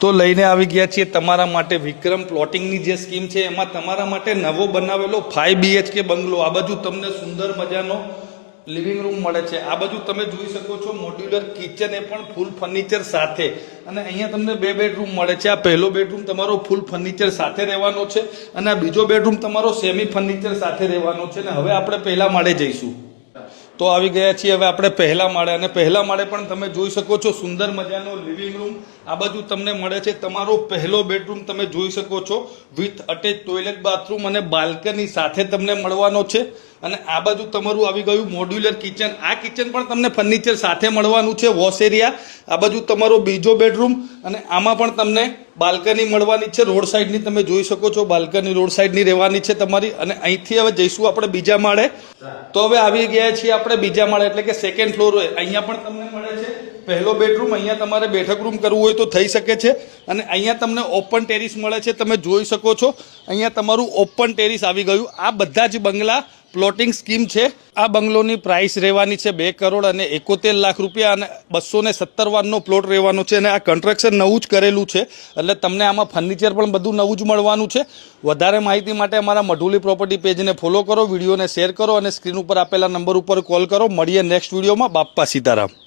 તો લઈને આવી ગયા છીએ તમારા માટે વિક્રમ પ્લોટિંગની જે સ્કીમ છે એમાં તમારા માટે નવો બનાવેલો 5 BHK બંગલો। આ બાજુ તમને સુંદર મજાનો લિવિંગ રૂમ મળે છે। આ બાજુ તમે જોઈ શકો છો મોડ્યુલર કિચન એ પણ ફૂલ ફર્નિચર સાથે, અને અહીંયા તમને 2 બેડરૂમ મળે છે। આ પહેલો બેડરૂમ તમારો ફૂલ ફર્નિચર સાથે રહેવાનો છે અને આ બીજો બેડરૂમ તમારો સેમી ફર્નિચર સાથે રહેવાનો છે। અને હવે આપણે પહેલા માળે જઈશું। તો આવી ગયા છીએ હવે આપણે પહેલા માળે, અને પહેલા માળે પણ તમે જોઈ શકો છો સુંદર મજાનો લિવિંગ રૂમ આ બાજુ તમને મળે છે। તમારો પહેલો બેડરૂમ તમે જોઈ શકો છો વિથ અટેચ ટોયલેટ બાથરૂમ અને બાલ્કની સાથે તમને મળવાનો છે। અને આ બાજુ તમારું આવી ગયું મોડ્યુલર કિચન। આ કિચન પણ તમને ફર્નિચર સાથે મળવાનું છે, વોશ એરિયા। આ બાજુ તમારો બીજો બેડરૂમ અને આમાં પણ તમને બાલ્કની મળવાની છે, રોડ સાઈડની તમે જોઈ શકો છો બાલ્કની રોડ સાઈડની રહેવાની છે તમારી। અને અહીંથી હવે જઈશું આપણે બીજા માળે। તો હવે આવી ગયા છીએ આપણે બીજા માળે એટલે કે સેકન્ડ ફ્લોર હોય। અહીંયા પણ તમને મળે છે પહેલો બેડરૂમ। અહીંયા તમારે બેઠક રૂમ કરવું હોય તો થઈ શકે છે, અને અહીંયા તમને ઓપન ટેરિસ મળે છે, તમે જોઈ શકો છો અહીંયા તમારું ઓપન ટેરિસ આવી ગયું। આ બધા જ બંગલા પ્લોટિંગ સ્કીમ છે। આ બંગલોની પ્રાઇસ રહેવાની છે 2 કરોડ અને 71 લાખ રૂપિયા અને 217 વારનો પ્લોટ રહેવાનો છે, અને આ કન્સ્ટ્રક્શન નવું જ કરેલું છે એટલે તમને આમાં ફર્નિચર પણ બધું નવું જ મળવાનું છે। વધારે માહિતી માટે અમારા મઢુલી પ્રોપર્ટી પેજને ફોલો કરો, વિડીયોને શેર કરો અને સ્ક્રીન ઉપર આપેલા નંબર ઉપર કોલ કરો। મળીએ નેક્સ્ટ વિડીયોમાં। બાપ્પા સીતારામ।